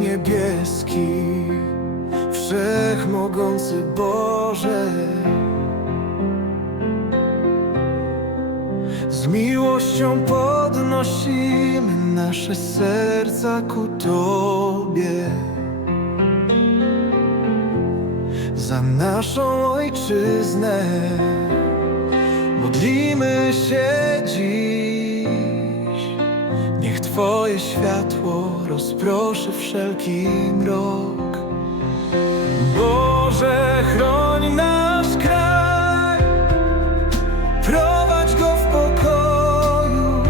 niebieski, wszechmogący Boże. Z miłością podnosimy nasze serca ku Tobie. Za naszą ojczyznę modlimy się dziś. Niech Twoje światło rozproszy wszelki mrok. Boże, chroń nasz kraj, prowadź go w pokoju.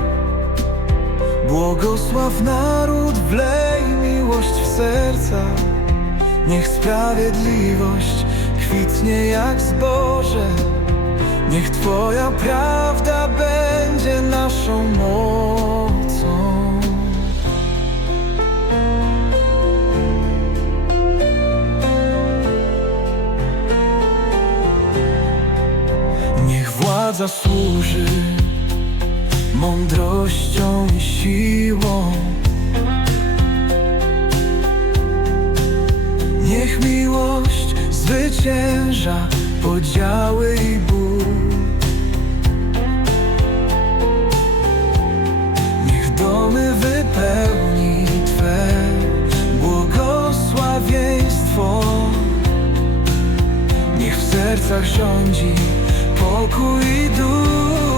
Błogosław naród, wlej miłość w serca. Niech sprawiedliwość kwitnie jak zboże. Niech Twoja prawda będzie naszą mocą. Władza służy mądrością i siłą. Niech miłość zwycięża podziały i ból. Niech domy wypełni Twe błogosławieństwo. Niech w sercach rządzi pouco e duro.